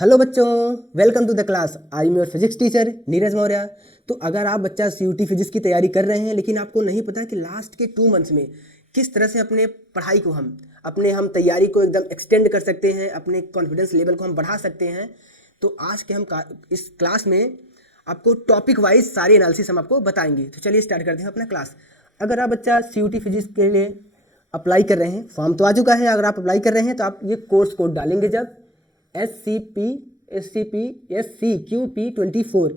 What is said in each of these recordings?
Hello बच्चों, welcome to the class. I am your physics teacher Neeraj Maurya. तो अगर आप बच्चा सीयूटी फिजिक्स की तैयारी कर रहे हैं लेकिन आपको नहीं पता कि लास्ट के 2 मंथ्स में किस तरह से अपने पढ़ाई को हम तैयारी को एकदम एक्सटेंड कर सकते हैं, अपने कॉन्फिडेंस लेवल को हम बढ़ा सकते हैं, तो आज के इस क्लास में आपको टॉपिक वाइज सारी एनालिसिस हम आपको बताएंगे। तो चलिए स्टार्ट करते हैं अपना क्लास। अगर आप बच्चा सीयूटी फिजिक्स के लिए अप्लाई कर रहे हैं, फॉर्म तो आ चुका है। अगर आप अप्लाई कर रहे हैं तो आप ये कोर्स कोड डालेंगे जब SCP/SCQ/P24।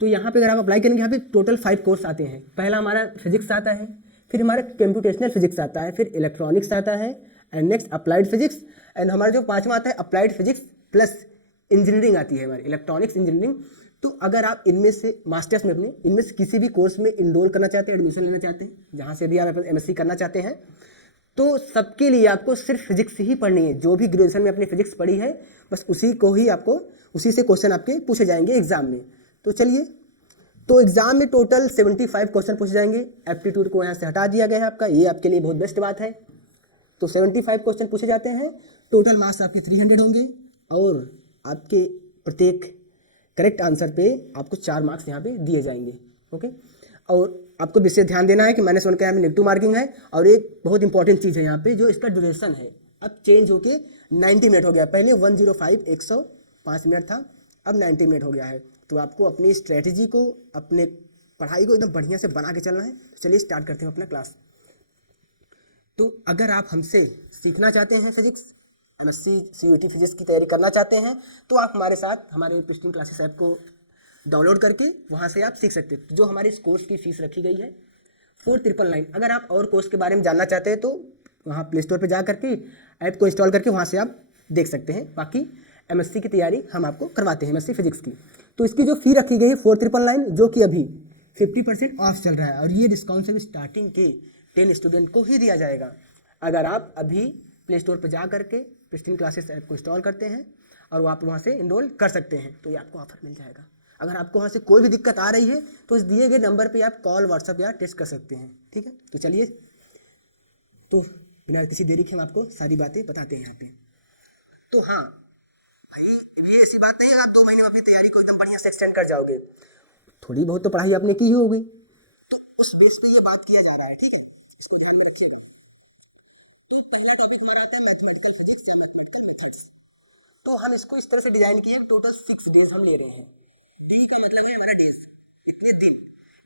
तो यहाँ पे अगर आप अप्लाई करेंगे, यहाँ पे टोटल 5 कोर्स आते हैं। पहला हमारा फिजिक्स आता है, फिर हमारा कंप्यूटेशनल फिजिक्स आता है, फिर इलेक्ट्रॉनिक्स आता है, and next applied physics, and हमारा जो 5वां आता है अप्लाइड फिजिक्स प्लस इंजीनियरिंग आती है हमारी इलेक्ट्रॉनिक्स इंजीनियरिंग। तो अगर आप इनमें से मास्टर्स में अपने इनमें से किसी भी कोर्स में इनरोल करना चाहते हैं, एडमिशन लेना चाहते हैं, जहाँ से भी आप MSc करना चाहते हैं, तो सबके लिए आपको सिर्फ फिजिक्स ही पढ़नी है। जो भी ग्रेजुएशन में अपनी फिजिक्स पढ़ी है, बस उसी से क्वेश्चन आपके पूछे जाएंगे एग्जाम में। तो चलिए, तो एग्जाम में टोटल 75 क्वेश्चन पूछे जाएंगे। एप्टीट्यूड को यहाँ से हटा दिया गया है आपका, ये आपके लिए बहुत बेस्ट बात है। तो 75 क्वेश्चन पूछे जाते हैं। टोटल मार्क्स आपके 300 होंगे, और आपके प्रत्येक करेक्ट आंसर पे आपको 4 मार्क्स यहाँ पे दिए जाएंगे। ओके, और आपको विशेष ध्यान देना है कि -1 का यहाँ पे नेगेटिव मार्किंग है। और एक बहुत इंपॉर्टेंट चीज़ है यहाँ पे, जो इसका ड्यूरेशन है अब चेंज होके 90 मिनट हो गया। पहले 105 मिनट था, अब 90 मिनट हो गया है। तो आपको अपनी स्ट्रेटजी को, अपने पढ़ाई को एकदम बढ़िया से बना के चलना है। चलिए स्टार्ट करते हैं अपना क्लास। तो अगर आप हमसे सीखना चाहते हैं फिजिक्स, MSc CUT फिजिक्स की तैयारी करना चाहते हैं, तो आप हमारे साथ हमारे प्रिस्टीन क्लासेस ऐप को डाउनलोड करके वहाँ से आप सीख सकते हैं। जो हमारी इस कोर्स की फीस रखी गई है 4999। अगर आप और कोर्स के बारे में जानना चाहते हैं तो वहाँ प्ले स्टोर पर जा करके ऐप को इंस्टॉल करके वहाँ से आप देख सकते हैं। बाकी MSc की तैयारी हम आपको करवाते हैं, MSc फिजिक्स की। तो इसकी जो फी रखी गई है 4999, जो कि अभी 50% ऑफ चल रहा है, और ये डिस्काउंट सिर्फ स्टार्टिंग के 10 स्टूडेंट को ही दिया जाएगा। अगर आप अभी प्ले स्टोर पर जा करके प्रिस्टीन क्लासेस ऐप को इंस्टॉल करते हैं और आप वहाँ से इनरोल कर सकते हैं, तो ये आपको ऑफर मिल जाएगा। अगर आपको वहाँ से कोई भी दिक्कत आ रही है तो इस दिए गए नंबर पे आप कॉल, व्हाट्सएप या टेक्स्ट कर सकते हैं। ठीक है, तो चलिए, तो बिना किसी देरी के हम आपको सारी बातें बताते हैं यहाँ पे। तो हाँ भाई, ये ऐसी बात नहीं है आप 2 महीने में अपनी तैयारी को एकदम बढ़िया से एक्सटेंड कर जाओगे। थोड़ी बहुत तो पढ़ाई आपने की ही होगी, तो उस बेस पे ये बात किया जा रहा है। ठीक है, इसको ध्यान में रखिएगा। तो पहला टॉपिक हमारा आता है मैथमेटिकल फिजिक्स या मैथमेटिकल मेथड्स। तो हम इसको इस तरह से डिजाइन किए, टोटल 6 डेज हम ले रहे हैं। डे का मतलब है हमारा डेज, इतने दिन।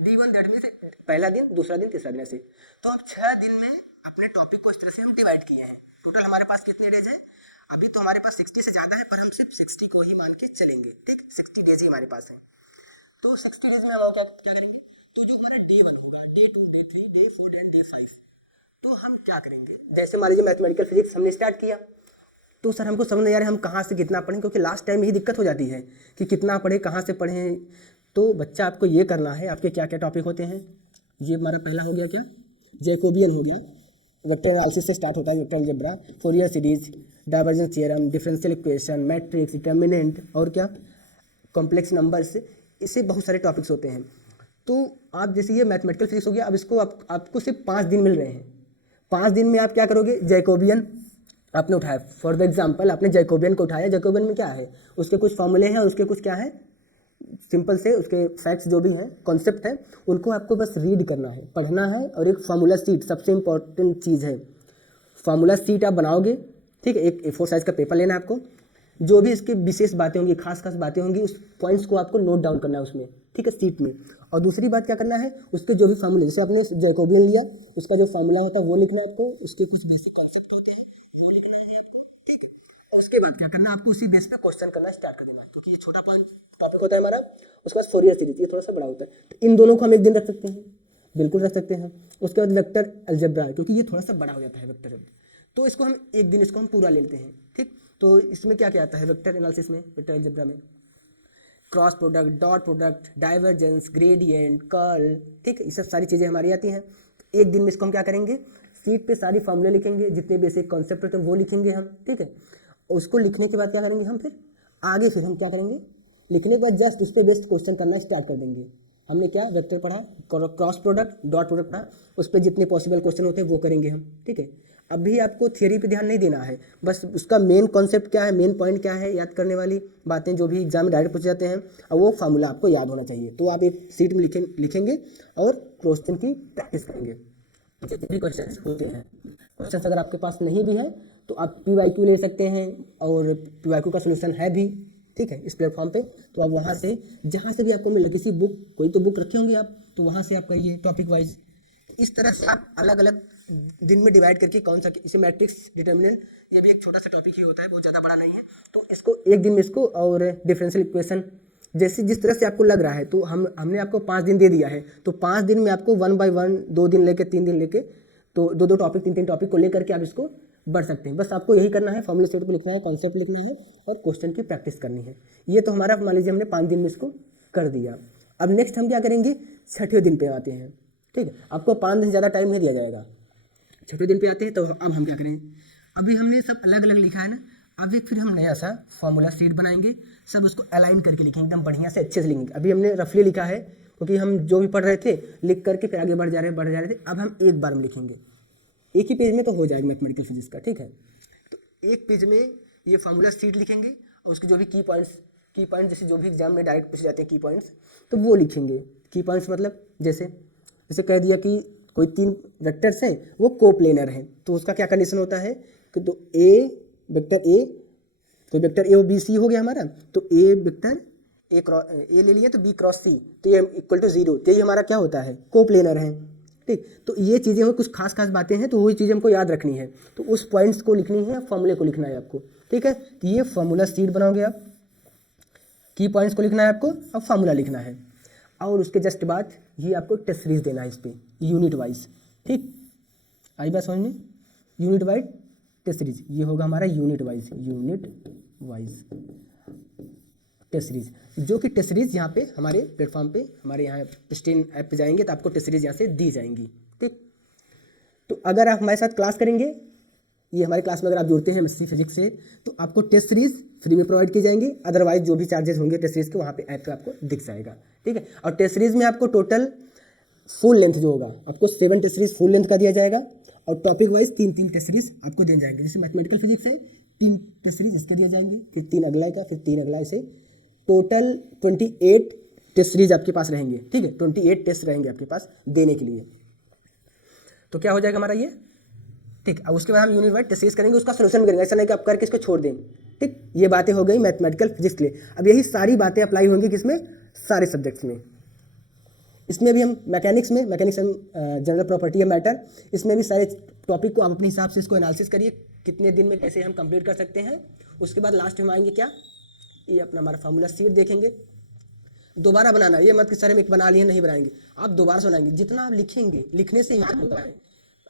D1 दैट मीन्स पहला दिन, दूसरा दिन, तीसरा दिन, ऐसे। तो हम 6 दिन में अपने टॉपिक को इस तरह से हम डिवाइड किए हैं। टोटल हमारे पास कितने डेज हैं? अभी तो हमारे पास 60 से ज़्यादा है, पर हम सिर्फ 60 को ही मान के चलेंगे। ठीक, 60 डेज ही हमारे पास है। तो 60 डेज में हम क्या क्या करेंगे? तो जो हमारा D1 होगा, D2, D3, D4 and D5, तो हम क्या करेंगे? जैसे मान लीजिए मैथमेटिकल फिजिक्स हमने स्टार्ट किया, तो सर हमको समझ नहीं आ रहा है हम कहाँ से कितना पढ़ें, क्योंकि लास्ट टाइम यही दिक्कत हो जाती है कि कितना पढ़े, कहाँ से पढ़ें। तो बच्चा आपको ये करना है, आपके क्या क्या टॉपिक होते हैं। ये हमारा पहला हो गया क्या, जैकोबियन हो गया, वेक्टर एनालिसिस से स्टार्ट होता है, vector algebra, Fourier series, divergence theorem, differential equation, matrix, determinant, और क्या, कॉम्प्लेक्स नंबर्स। इससे बहुत सारे टॉपिक्स होते हैं। तो आप जैसे ये मैथमेटिकल फिजिक्स हो गया, अब इसको आपको सिर्फ 5 दिन मिल रहे हैं। 5 दिन में आप क्या करोगे? जैकोबियन आपने उठाया, फॉर द एग्जाम्पल आपने जैकोबियन को उठाया। जैकोबियन में क्या है, उसके कुछ फॉर्मूले हैं, उसके कुछ क्या है, सिंपल से उसके फैक्ट्स जो भी हैं, कॉन्सेप्ट है, उनको आपको बस रीड करना है, पढ़ना है। और एक फार्मूला सीट सबसे इंपॉर्टेंट चीज़ है। फार्मूला सीट आप बनाओगे, ठीक है, एक A4 साइज का पेपर लेना है आपको। जो भी इसकी विशेष बातें होंगी, खास खास बातें होंगी, उस पॉइंट्स को आपको नोट डाउन करना है उसमें, ठीक है, सीट में। और दूसरी बात क्या करना है, उसके जो भी फार्मूले, जैसे आपने जैकोबियन लिया, उसका जो फार्मूला होता है वो लिखना है आपको, उसके कुछ बेसिक कॉन्सेप्ट होते हैं वो लिखना है आपको, ठीक है। और उसके बाद क्या करना है, आपको उसी बेस पे क्वेश्चन करना स्टार्ट कर देना, क्योंकि ये छोटा पॉइंट टॉपिक होता है हमारा। उसके बाद फोरियर सीरीज, ये थोड़ा सा बड़ा होता है। तो इन दोनों को हम एक दिन रख सकते हैं, बिल्कुल रख सकते हैं। उसके बाद वेक्टर अलजेब्रा, क्योंकि ये थोड़ा सा बड़ा हो जाता है वेक्टर अलजेब्रा, तो इसको हम एक दिन इसको हम पूरा ले लेते हैं। ठीक, तो इसमें क्या क्या आता है वेक्टर एनालिसिस में, वेक्टर अलजेब्रा में, cross product, dot product, divergence, gradient, curl, ठीक है, ये सब सारी चीज़ें हमारी आती हैं। तो एक दिन में इसको हम क्या करेंगे, सीट पे सारी फॉर्मूले लिखेंगे, जितने बेसिक कॉन्सेप्ट होते हैं वो लिखेंगे हम, ठीक है। उसको लिखने के बाद क्या करेंगे हम, फिर हम क्या करेंगे, लिखने के बाद जस्ट उस पर बेस्ड क्वेश्चन करना स्टार्ट कर देंगे। हमने क्या वेक्टर पढ़ा, क्रॉस प्रोडक्ट, डॉट प्रोडक्ट पढ़ा, उस पर जितने पॉसिबल क्वेश्चन होते हैं वो करेंगे हम, ठीक है। अभी आपको थियरी पे ध्यान नहीं देना है, बस उसका मेन कॉन्सेप्ट क्या है, मेन पॉइंट क्या है, याद करने वाली बातें जो भी एग्जाम में डायरेक्ट पूछ जाते हैं, और वो फार्मूला आपको याद होना चाहिए। तो आप एक सीट में लिखेंगे और क्वेश्चन की प्रैक्टिस करेंगे। जितने भी क्वेश्चन होते हैं, क्वेश्चन अगर आपके पास नहीं भी है तो आप PYQ ले सकते हैं, और PYQ का सोल्यूशन है भी, ठीक है, इस प्लेटफॉर्म पे। तो आप वहाँ से जहाँ से भी आपको मिले, किसी बुक, कोई तो बुक रखे होंगे आप, तो वहाँ से आप करिए टॉपिक वाइज। इस तरह से आप अलग अलग दिन में डिवाइड करके कौन सा, इसे मैट्रिक्स डिटर्मिनेंट, ये भी एक छोटा सा टॉपिक ही होता है, बहुत ज़्यादा बड़ा नहीं है। तो इसको एक दिन में इसको, और डिफरेंशियल इक्वेशन जैसे जिस तरह से आपको लग रहा है, तो हमने आपको 5 दिन दे दिया है, तो 5 दिन में आपको 1 by 1, 2 दिन लेके 3 दिन लेके, तो 2 टॉपिक 3 टॉपिक को लेकर के आप इसको बढ़ सकते हैं। बस आपको यही करना है, फॉर्मूला सेट पे लिखना है, कॉन्सेप्ट लिखना है और क्वेश्चन की प्रैक्टिस करनी है। ये तो हमारा, मान लीजिए हमने 5 दिन में इसको कर दिया। अब नेक्स्ट हम क्या करेंगे, 6वें दिन पे आते हैं, ठीक है। आपको 5 दिन ज़्यादा टाइम नहीं दिया जाएगा, 6वें दिन पे आते हैं। तो अब हम क्या करें, अभी हमने सब अलग अलग लिखा है ना, अब एक फिर हम नया सा फॉर्मूला शीट बनाएंगे, सब उसको अलाइन करके लिखेंगे, एकदम बढ़िया से अच्छे से लिखेंगे। अभी हमने रफली लिखा है, क्योंकि हम जो भी पढ़ रहे थे लिख करके फिर आगे बढ़ जा रहे थे। अब हम एक बार में लिखेंगे, एक ही पेज में तो हो जाएगा मैथमेटिकल फिजिक्स का, ठीक है। तो एक पेज में ये फार्मूला शीट लिखेंगे, और उसके जो भी की पॉइंट्स जैसे जो भी एग्जाम में डायरेक्ट पूछे जाते हैं की पॉइंट्स, तो वो लिखेंगे। की पॉइंट्स मतलब जैसे कह दिया कि कोई 3 वेक्टर्स हैं, वो कोप्लेनर हैं, तो उसका क्या कंडीशन होता है कि तो वेक्टर ए, तो वेक्टर ए और बी सी हो गया हमारा, तो ए वेक्टर ए ले लिया, तो बी क्रॉस सी, तो ये इक्वल टू 0, तो ये हमारा क्या होता है, कोप्लेनर है, ठीक। तो ये चीज़ें हो, कुछ खास बातें हैं, तो वही चीज़ें हमको याद रखनी है, तो उस पॉइंट्स को लिखनी है, फॉर्मूले को लिखना है आपको, ठीक है। तो ये फॉर्मूला शीट बनाओगे आप, की पॉइंट्स को लिखना है आपको, अब फार्मूला लिखना है, और उसके जस्ट बाद ये आपको टेस्ट सीरीज देना है इस पर यूनिट वाइज, ठीक। आई बात समझ में, यूनिट वाइज टेस्ट सीरीज, ये होगा हमारा यूनिट वाइज टेस्ट सीरीज, जो कि टेस्ट सीरीज यहाँ पे हमारे प्लेटफॉर्म पे, हमारे यहाँ स्टेन ऐप पे जाएंगे तो आपको टेस्ट सीरीज यहाँ से दी जाएंगी, ठीक। तो अगर आप हमारे साथ क्लास करेंगे, ये हमारे क्लास में अगर आप जुड़ते हैं एमएससी फिजिक्स से, तो आपको टेस्ट सीरीज फ्री में प्रोवाइड की जाएंगी। अदरवाइज जो भी चार्जेस होंगे टेस्ट सीरीज के, वहाँ पे ऐप पे आपको दिख जाएगा, ठीक है। और टेस्ट सीरीज में आपको टोटल फुल लेंथ जो होगा, आपको 7 टेस्ट सीरीज फुल लेंथ का दिया जाएगा, और टॉपिक वाइज 3 टेस्ट सीरीज आपको दिए जाएंगे। जैसे मैथमेटिकल फिजिक्स है, 3 टेस्ट सीरीज इसके दिए जाएंगे, फिर 3 अगला का, फिर 3 अगला, ऐसे टोटल 28 टेस्ट सीरीज आपके पास रहेंगे, ठीक है। 28 टेस्ट रहेंगे आपके पास देने के लिए। तो क्या हो जाएगा हमारा ये, ठीक। अब उसके बाद हम यूनिट वाइज टेस्ट सीरीज करेंगे, उसका सोल्यूशन करेंगे, ऐसा नहीं कि आप करके इसको छोड़ दें, ठीक। ये बातें हो गई मैथमेटिकल फिजिक्स के लिए। अब यही सारी बातें अप्लाई होंगी किसमें, सारे सब्जेक्ट्स में। इसमें भी हम mechanics and general property of matter, इसमें भी सारे टॉपिक को आप अपने हिसाब से इसको एनालिसिस करिए, कितने दिन में कैसे हम कंप्लीट कर सकते हैं। उसके बाद लास्ट में आएंगे क्या, ये अपना हमारा फार्मूला शीट देखेंगे, दोबारा बनाना, ये मत कि सर हम एक बना लिए नहीं बनाएंगे, आप दोबारा से बनाएंगे। जितना आप लिखेंगे, लिखने से याद होता है,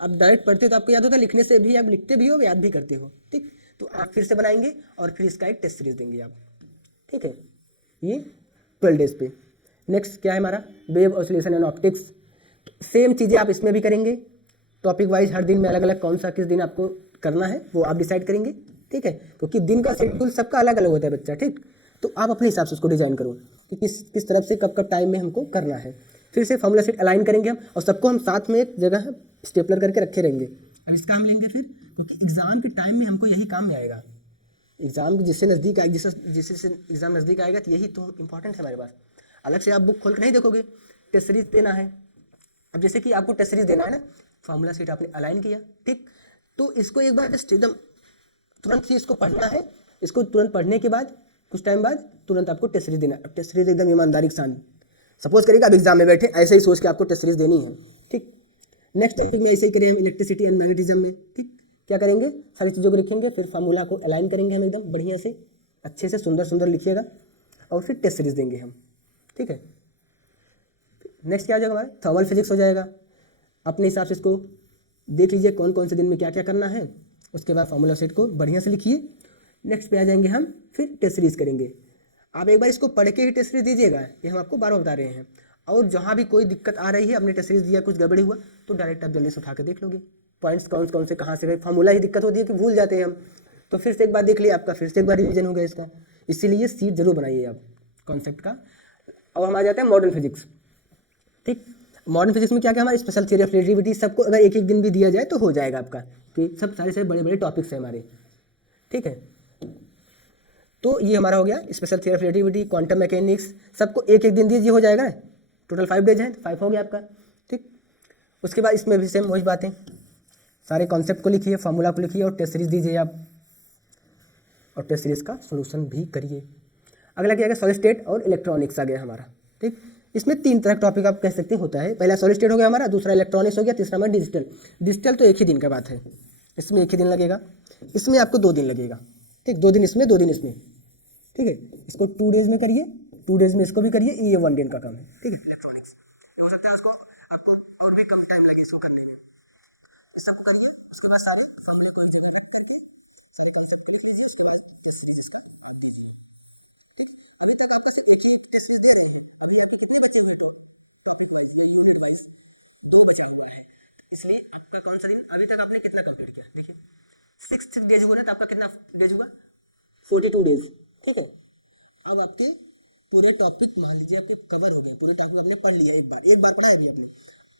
आप डायरेक्ट पढ़ते हो तो आपको याद होता है, लिखने से भी आप लिखते भी हो, याद भी करते हो, ठीक। तो आप फिर से बनाएंगे और फिर इसका एक टेस्ट सीरीज देंगे आप, ठीक है। ये 12 डेज पे। नेक्स्ट क्या है हमारा, wave oscillation and optics. Same चीज़ें आप इसमें भी करेंगे, टॉपिक वाइज हर दिन में अलग अलग कौन सा किस दिन आपको करना है वो आप डिसाइड करेंगे, ठीक है। क्योंकि दिन का शेड्यूल सबका अलग अलग होता है बच्चा, ठीक। तो आप अपने हिसाब से उसको डिज़ाइन करो कि किस तरफ से कब टाइम में हमको करना है। फिर से फॉर्मूला सेट अलाइन करेंगे हम, और सबको हम साथ में एक जगह स्टेपलर करके रखे रहेंगे। अब इसका हम लेंगे फिर, क्योंकि एग्जाम के टाइम में हमको यही काम में आएगा। एग्जाम जिससे नज़दीक आएगी, जिससे एग्जाम नज़दीक आएगा, तो यही तो इंपॉर्टेंट है हमारे पास। अलग से आप बुक खोल कर नहीं देखोगे, टेस्ट सीरीज देना है। अब जैसे कि आपको टेस्ट सीरीज देना है ना, फॉर्मूला सेट आपने अलाइन किया, ठीक। तो इसको एक बार जस्ट एकदम तुरंत ही इसको पढ़ना है, इसको तुरंत पढ़ने के बाद कुछ टाइम बाद तुरंत आपको टेस्ट सीरीज देना है। अब टेस्ट सीरीज एकदम ईमानदारी के साथ, सपोज करिएगा आप एग्जाम में बैठे, ऐसे ही सोच के आपको टेस्ट सीरीज देनी है, ठीक। नेक्स्ट टॉपिक में ऐसे ही करेंगे, इलेक्ट्रिसिटी एंड मैग्नेटिज्म में, ठीक। क्या करेंगे, सारी चीज़ों को लिखेंगे, फिर फार्मूला को अलाइन करेंगे हम एकदम बढ़िया से, अच्छे से सुंदर लिखिएगा, और फिर टेस्ट सीरीज देंगे हम, ठीक है। नेक्स्ट क्या हो जाएगा हमारा, थर्मल फिजिक्स हो जाएगा। अपने हिसाब से इसको देख लीजिए कौन कौन से दिन में क्या क्या करना है, उसके बाद फार्मूला सेट को बढ़िया से लिखिए। नेक्स्ट पे आ जाएंगे हम, फिर टेस्ट सीरीज करेंगे। आप एक बार इसको पढ़ के ही टेस्ट सीरीज दीजिएगा, ये हम आपको बार बार बता रहे हैं। और जहाँ भी कोई दिक्कत आ रही है, अपने टेस्ट सीरीज दिया कुछ गड़बड़ी हुआ, तो डायरेक्ट आप जल्दी से उठा के देख लोगे पॉइंट्स कौन से कहाँ से गए। फार्मूला ही दिक्कत होती है कि भूल जाते हैं हम, तो फिर से एक बार देख लिया आपका, फिर से एक बार रिविजन हो गया इसका। इसीलिए सीट जरूर बनाइए आप कॉन्सेप्ट का। अब हमारा जाता है मॉडर्न फिजिक्स, ठीक। मॉडर्न फिजिक्स में क्या क्या हमारा स्पेशल थ्योरी ऑफ रिलेटिविटी, सबको अगर एक एक दिन भी दिया जाए तो हो जाएगा आपका, के सब सारे से बड़े बड़े टॉपिक्स हैं हमारे, ठीक है। तो ये हमारा हो गया special theory of relativity, quantum mechanics, सबको एक एक दिन दीजिए हो जाएगा ना, टोटल 5 डेज हैं, 5 हो गया आपका, ठीक। उसके बाद इसमें भी सेम वही बातें, सारे कॉन्सेप्ट को लिखिए, फार्मूला को लिखिए और टेस्ट सीरीज दीजिए आप, और टेस्ट सीरीज का सोल्यूशन भी करिए। अगला क्या है, सॉलिड स्टेट और इलेक्ट्रॉनिक्स आ गया हमारा, ठीक। इसमें 3 तरह का टॉपिक आप कह सकते होता है, पहला सॉलिड स्टेट हो गया हमारा, दूसरा इलेक्ट्रॉनिक्स हो गया, तीसरा हमारा डिजिटल। डिजिटल तो एक ही दिन का बात है, इसमें एक ही दिन लगेगा, इसमें आपको 2 दिन लगेगा, ठीक, 2 दिन इसमें 2 दिन इसमें, ठीक है। इसको 2 डेज में करिए, 2 डेज में इसको भी करिए, ये 1 दिन का काम है, ठीक है। इलेक्ट्रॉनिक्स हो सकता है उसको आपको और भी कम टाइम लगे इसको करने में, इस सबको करिए। उसके बाद सारे फॉर्मूले को एक जगह फिट करके सारे कांसेप्ट को लिख लीजिए, उसके बाद इसका अभी तक आपका सिर्फ एक ही टेस्ट दे रहे हैं, अभी यहाँ पे कितने बचे हुए टॉपिक वाइज या यूनिट वाइज 2 बचा हुआ है। इसमें आपका कौन सा दिन अभी तक आपने कितना कंप्लीट किया, देखिए 6 डेज हुआ ना, तो आपका कितना डेज हुआ, 42 डेज, ठीक है। अब आपके पूरे टॉपिक मान लीजिए आपके कवर हो गए, पूरे टॉपिक आपने पढ़ लिया, एक बार पढ़ा है अभी आपने।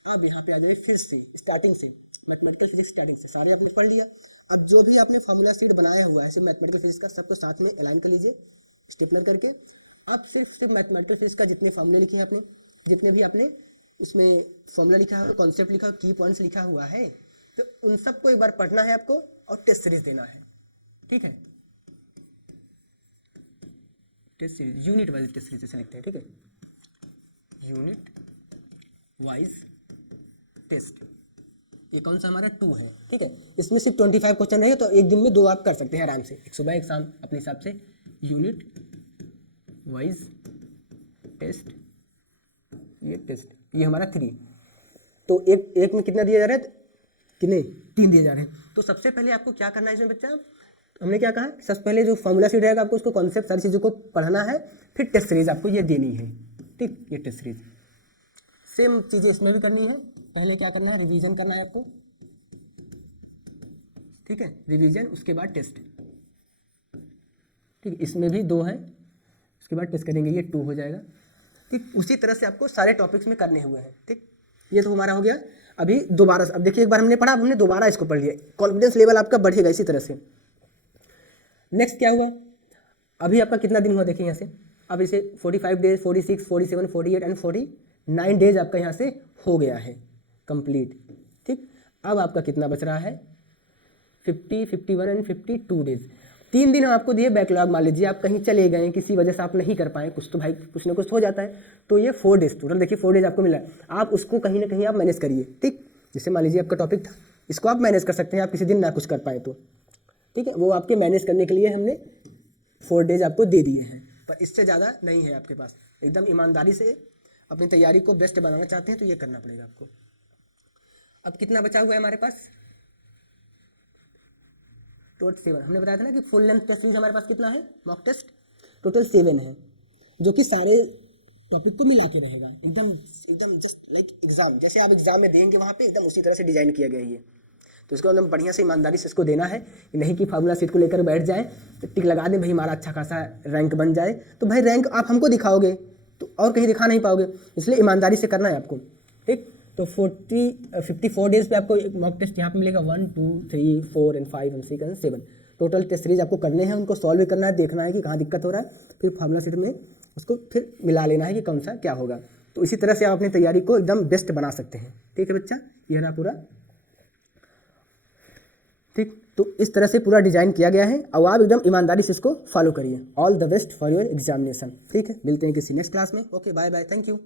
अब यहाँ पे आ जाए फिर से स्टार्टिंग से, मैथमेटिकल फिजिक्स स्टार्टिंग से सारे आपने पढ़ लिया। अब जो भी आपने फार्मूला शीट बनाया हुआ है मैथमेटिकल फिजिक्स का, सबको साथ में अलाइन कर लीजिए स्टेपलर करके। अब सिर्फ मैथमेटिकल फिजिक्स का जितने फार्मूले लिखे हैं आपने, जितने भी आपने इसमें फार्मूला लिखा है, कॉन्सेप्ट लिखा, की पॉइंट्स लिखा हुआ है, तो उन सबको एक बार पढ़ना है आपको और टेस्ट सीरीज देना है, ठीक है। Test series unit wise test series से लिखते हैं, ठीक है, यूनिट वाइज टेस्ट। ये कौन सा हमारा 2 है, ठीक है। इसमें सिर्फ 25 क्वेश्चन है, तो एक दिन में 2 आप कर सकते हैं आराम से, एक सुबह एक शाम अपने हिसाब से। यूनिट वाइज टेस्ट, ये टेस्ट, ये हमारा 3। तो एक में कितना दिया जा रहा है, कितने 3 दिए जा रहे हैं। तो सबसे पहले आपको क्या करना है इसमें बच्चा, हमने क्या कहा, सबसे पहले जो फार्मूला शीट रहेगा आपको उसको कॉन्सेप्ट सारी चीज़ों को पढ़ना है, फिर टेस्ट सीरीज आपको ये देनी है, ठीक। ये टेस्ट सीरीज सेम चीज़ें इसमें भी करनी है। पहले क्या करना है, रिवीजन करना है आपको, ठीक है, रिवीजन, उसके बाद टेस्ट, ठीक। इसमें भी 2 है, उसके बाद टेस्ट करेंगे, ये 2 हो जाएगा, ठीक। उसी तरह से आपको सारे टॉपिक्स में करने हुए हैं, ठीक। ये तो हमारा हो गया। अभी दोबारा, अब देखिए एक बार हमने पढ़ा, हमने दोबारा इसको पढ़ लिया, कॉन्फिडेंस लेवल आपका बढ़ेगा इसी तरह से। नेक्स्ट क्या हुआ, अभी आपका कितना दिन हुआ, देखिए यहाँ से, अब इसे 45 डेज, 46, 47, 48 एंड 49 डेज आपका यहाँ से हो गया है कंप्लीट, ठीक। अब आपका कितना बच रहा है, 50, 51 एंड 52 डेज। 3 दिन आपको दिए बैकलॉग, मान लीजिए आप कहीं चले गए, किसी वजह से आप नहीं कर पाए, कुछ तो भाई कुछ ना कुछ हो जाता है, तो ये 4 डेज टोटल, देखिए 4 डेज आपको मिला है। आप उसको कहीं ना कहीं आप मैनेज करिए, ठीक। जैसे मान लीजिए आपका टॉपिक था, इसको आप मैनेज कर सकते हैं, आप किसी दिन ना कुछ कर पाए तो, ठीक है। वो आपके मैनेज करने के लिए हमने 4 डेज आपको दे दिए हैं, पर इससे ज़्यादा नहीं है आपके पास। एकदम ईमानदारी से अपनी तैयारी को बेस्ट बनाना चाहते हैं तो ये करना पड़ेगा आपको। अब कितना बचा हुआ है हमारे पास, टोटल 7। हमने बताया था ना कि फुल लेंथ टेस्ट सीरीज हमारे पास कितना है, मॉक टेस्ट टोटल 7 है, जो कि सारे टॉपिक को मिला के रहेगा, एकदम एकदम जस्ट लाइक एग्जाम, जैसे आप एग्जाम में देंगे वहाँ पे एकदम उसी तरह से डिजाइन किया गया है ये। तो इसको एकदम बढ़िया से ईमानदारी से इसको देना है, नहीं कि फार्मूला सीट को लेकर बैठ जाए तो टिक लगा दें भाई हमारा अच्छा खासा रैंक बन जाए, तो भाई रैंक आप हमको दिखाओगे तो और कहीं दिखा नहीं पाओगे, इसलिए ईमानदारी से करना है आपको, ठीक। तो 54 डेज पे आपको एक मॉक टेस्ट यहाँ पे मिलेगा, 1, 2, 3, 4 and 5 and 6 and 7 total test series आपको करने हैं, उनको सॉल्व भी करना है, देखना है कि कहाँ दिक्कत हो रहा है, फिर फार्मूला सीट में उसको फिर मिला लेना है कि कौन सा क्या होगा। तो इसी तरह से आप अपनी तैयारी को एकदम बेस्ट बना सकते हैं, ठीक है बच्चा, ये रहा पूरा, ठीक। तो इस तरह से पूरा डिजाइन किया गया है, अब आप एकदम ईमानदारी से इसको फॉलो करिए। All the best for your examination, ठीक है। मिलते हैं किसी नेक्स्ट क्लास में, okay, bye bye, thank you.